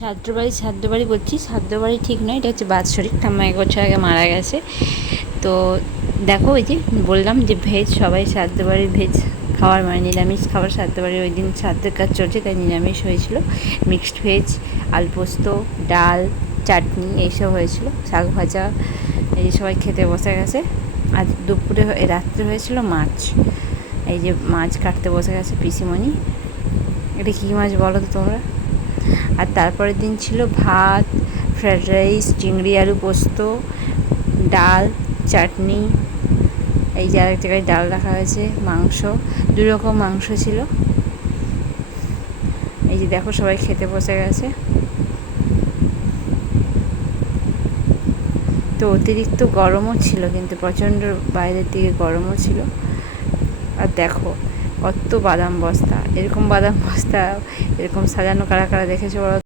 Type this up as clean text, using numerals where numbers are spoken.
শ্রাদ্ধ বাড়ি বলছি, শ্রাদ্ধ বাড়ি ঠিক নয়, এটা হচ্ছে বাৎসরিক। ঠাম্মা 1 বছর আগে মারা গেছে। তো দেখো, ওই যে বললাম যে ভেজ, সবাই শ্রাদ্ধ বাড়ির ভেজ খাওয়ার মানে নিরামিষ খাবার। শ্রাদ্ধ বাড়ির ওই দিন শ্রাদ্ধের কাজ চলছে, তাই নিরামিষ হয়েছিল। মিক্সড ভেজ, আলু পোস্ত, ডাল, চাটনি এইসব হয়েছিল, শাক ভাজা। এই যে সবাই খেতে বসে গেছে। আজ দুপুরে রাত্রে হয়েছিল মাছ। এই যে মাছ কাটতে বসে গেছে পিসিমণি। এটা কী মাছ বলো তো তোমরা? আর তারপরের দিন ছিল ভাত, ফ্রায়েড রাইস, চিংড়ি আলু পোস্ত, ডাল, চাটনি। এই যে আরেক জায়গায় ডাল রাখা হয়েছে, মাংস, 2 রকম মাংস ছিল। এই যে দেখো সবাই খেতে বসে গেছে। তো অতিরিক্ত গরমও ছিল, কিন্তু প্রচণ্ড বাইরের দিকে গরমও ছিল। আর দেখো কত বাদাম বস্তা, এরকম বাদাম বস্তা এরকম সাজানো কারা কারা দেখেছো বলো?